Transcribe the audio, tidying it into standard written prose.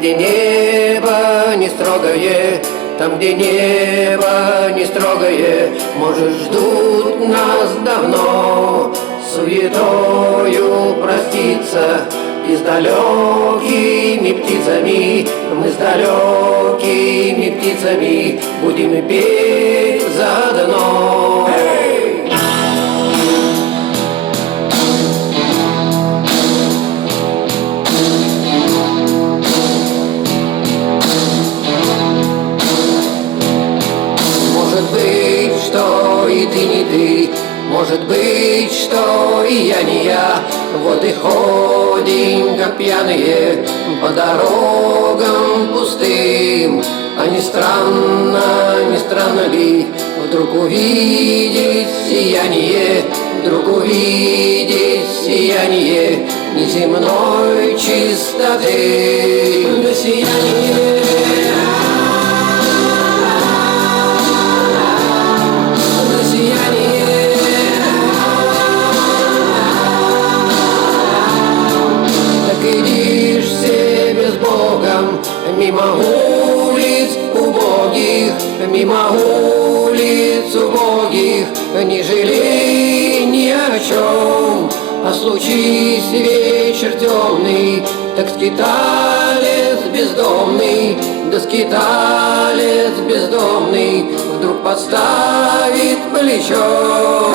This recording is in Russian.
где небо не строгое, там, где небо не строгое, может, ждут нас давно, суетою проститься. И с далекими птицами, мы с далекими птицами будем петь заодно. Может быть, что и ты не ты, может быть, что и я не я. Вот и ходим, как пьяные, по дорогам пустым. А не странно ли вдруг увидеть сияние, вдруг увидеть сияние неземной чистоты, да сияние. Мимо улиц убогих, мимо улиц убогих, не жалей ни о чем. А случись вечер темный, так скиталец бездомный, да скиталец бездомный вдруг подставит плечо.